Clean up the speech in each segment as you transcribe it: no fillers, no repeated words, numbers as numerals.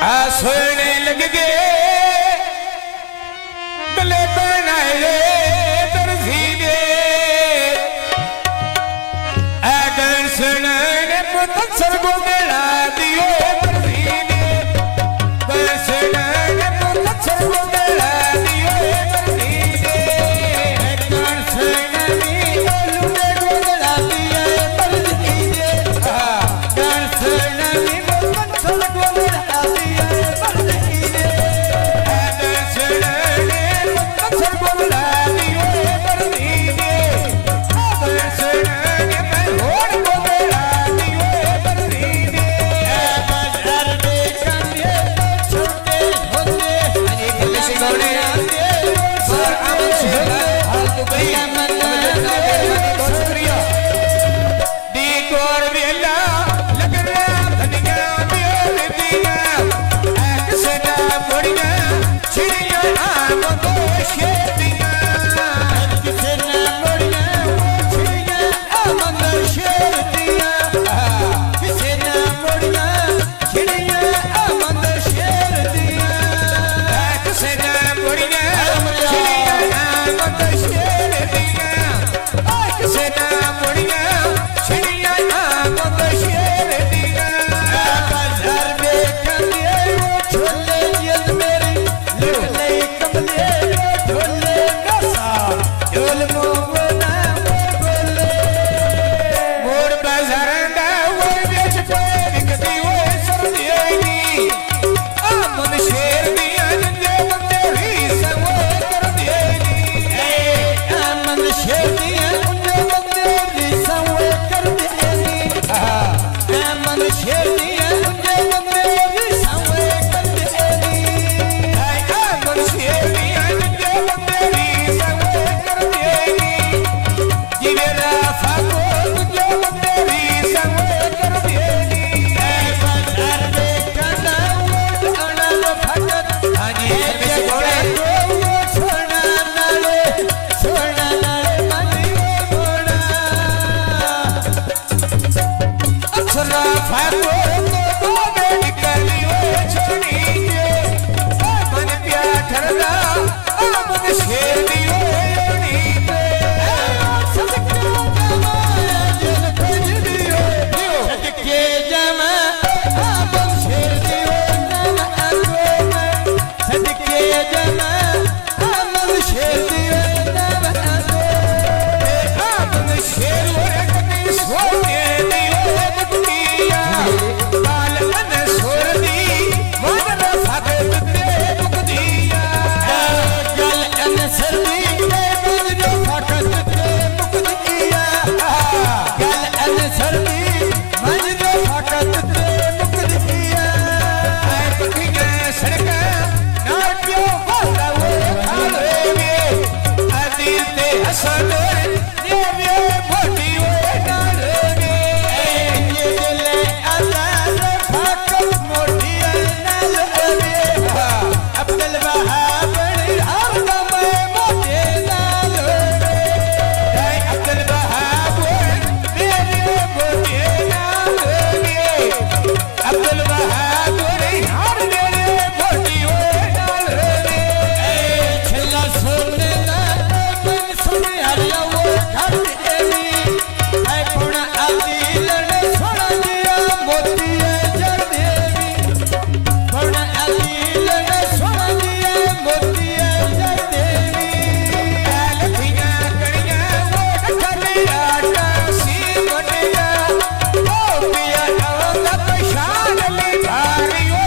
सोने लग गए गले बनाए दर्जी दे अगर सुनने पुत सरगो मिला दियो दर्जी दे अगर सुनने पुत सरगो मिला दियो दर्जी दे अगर सुनने लुटे को मिला दियो दर्जी दे अगर सुनने पुत सरगो मिला दियो दर्जी दे अगर सुनने पुत सरगो मिला दियो दर्जी दे अगर सुनने मैं होड़ को मिला दियो दर्जी दे बाजार में कांदे छोटे होते अजी गले से गौड़े और आमन से हाल तो भैया मन मेहरबानी बहुत शुक्रिया दी गोर वेला लगना धनिया मेरे दीना एक सदा पड़िया चिड़िया आम को शेतिया एक सदा पड़िया चिड़िया आम को शेतिया किसे ना पड़िया चिड़िया आम को शेतिया एक सदा पड़िया चिड़िया आम को शेतिया एक सदा पड़िया चिड़िया आम को शेतिया बाजार में कांदे छोले जल मेरी ले कमले ढोले नसा ढोल मोना बोले मोर बाजार दा वो बेच पे बिकती वो सर्दियानी आमन शेर दिया जंजे बंदे ही सवो कर देनी आमन शेर दिया जंजे बंदे ही सवो कर देनी आमन शेर दिया जंजे बंदे ही सवो कर देनी आमन शेर दिया जंजे बंदे ही सवो कर देनी जिवेरा फाको जंजे बंदे ही सवो कर देनी बाजार में कांदा वो अणा फटत हाजी में से गोड़े सोना नाले मानी गोड़ा अक्षरा फाको तो में निकलियो छोड़ी के मन प्या ठरदा आमन शेर दियो योनी पे सदके जमा जन खोज दियो सदके जमा आमन शेर दियो नाम आगो में सदके जमा आमन शेर दियो नाम आगो आमन शेर वो कभी सोने दियो मुक्तिया बाल अन सोर दी मोर भगत दे मुक्तिया गल अन सर्दी दे मोर भगत दे मुक्तिया गल अन सर्दी मन भगत दे मुक्तिया ऐ पखिया सड़का ना क्यों बोला वो खाले में अदिल ते हसन ने वे मोटी वो डाल में ये दिल अल्लाह भगत मोटी नाल रे अब्दुल वहाब हर दम मोटे नाल रे अब्दुल वहाब मेरे मोटे नाल रे अब्दुल वहाब हर मेरे मोटी नाल रे छल्ला सोने ना मन सुन हरिया वो घर देवी है पुण आदि लड़े छोड़ दिया मोती जड़ देवी पुण आदि लड़े छोड़ दिया मोती जड़ देवी लखिया कड़िया वो ठलिया कासी मोटिया ओ पिया नवगत शान ली भारियो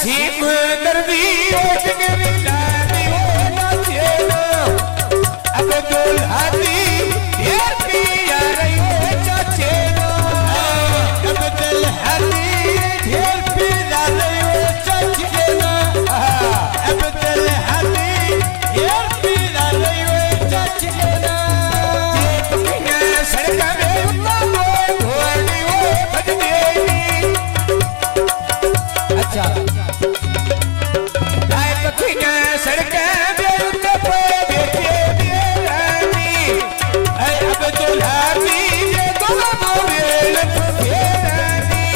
असीम दर्दी लादी हो नाचेना अब दुल्हादी ढेर पिया रही हो चाचेना अब दुल्हादी ढेर पिया रही हो चाचेना अब दुल्हादी ढेर पिया रही हो चाचेना सड़का में उतना घोड़ी हो भजदेनी अच्छा आए पखिया सड़का में उतना देखे रानी आए अब दुल्हानी ये गोला मोरेल फुफेरानी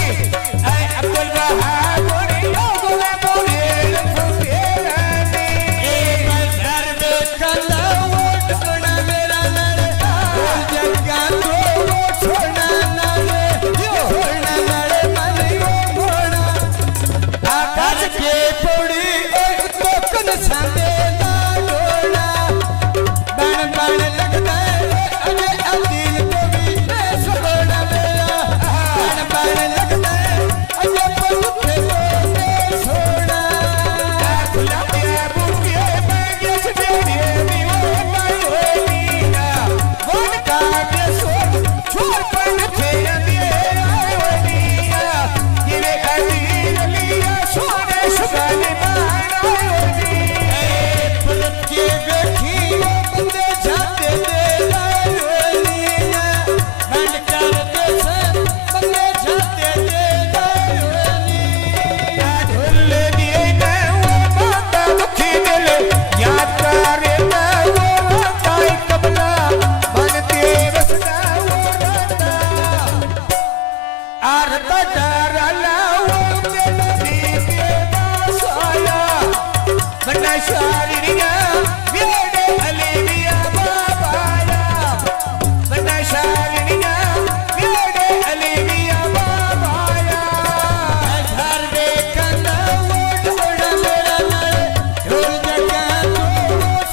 आए अब्दुल बहादुर यो गोला मोरेल फुफेरानी ए बाजार में कला वोट बना मेरा लड़का जग्गा तो वोट छोड़ना ना रे छोड़ना ना रे मन यो घोड़ा आकाश के पौड़ी एक टोकन सांदे ना डोला बन बन लगता है अरे अदिल को भी सोना मेरा बन बन लगता है अरे पलके को सोना गुलाबिया बुके मांगे से देवी वो मायोनी ना वन का के सोच छोड़ पर फेर दिए आयोनिया ये अदिल लिया सोने सुगाने मायोनी पलक के देखी बंदे जाते दे आयोनिया बन कर दे बंदे जाते दे आयोनिया ढोल दिए ना वो माता दुखी दिल याद करे ना वो माता कबला बनते बसना वो राता आरता डरला वो तेरे दीपे साया बन्ना शारिया वेड़े अलीविया बाबाया बन्ना शारिया वेड़े अलीविया बाबाया घर देखना वो ढोड़ा मेरा नर ढोल जगा तो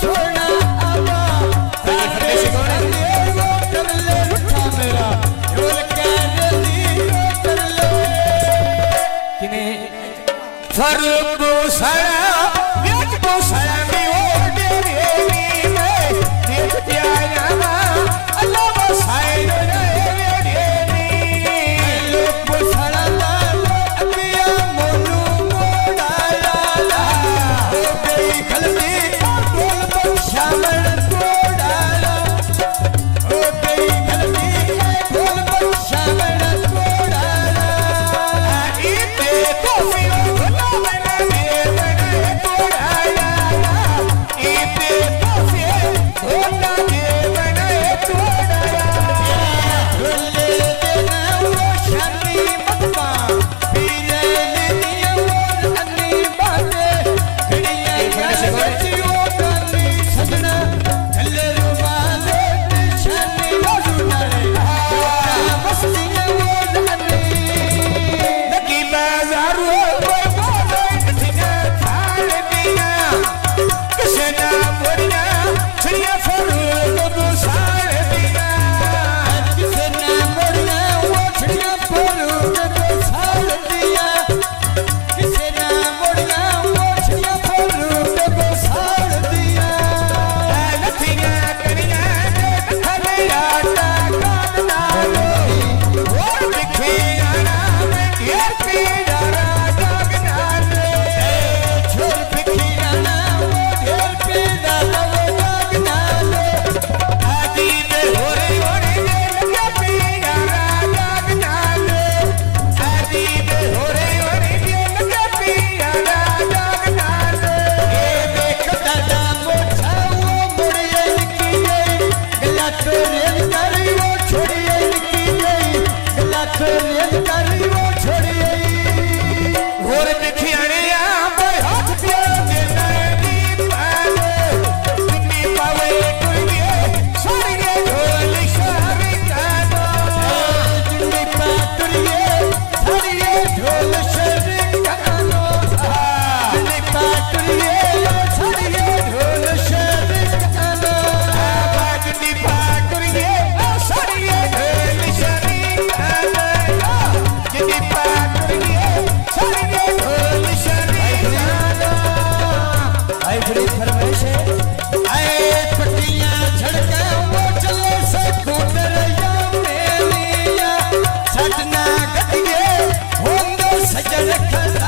छोड़ा आवा घर देखना वो कर ले उठा मेरा ढोल कर दी कर ले किने फरूक सारा व्याज को सारा में ओढ़े रेनी में देख दिया ना अल्लाह वो साइड रे रेनी लोग को सारा ला अबिया मोनू मोड़ा ला हो गई गलती बोल बख्शा मन तोड़ा ला हो गई गलती बोल बख्शा मन तोड़ा ला इते तो फिर भला बना दे बना तो रखा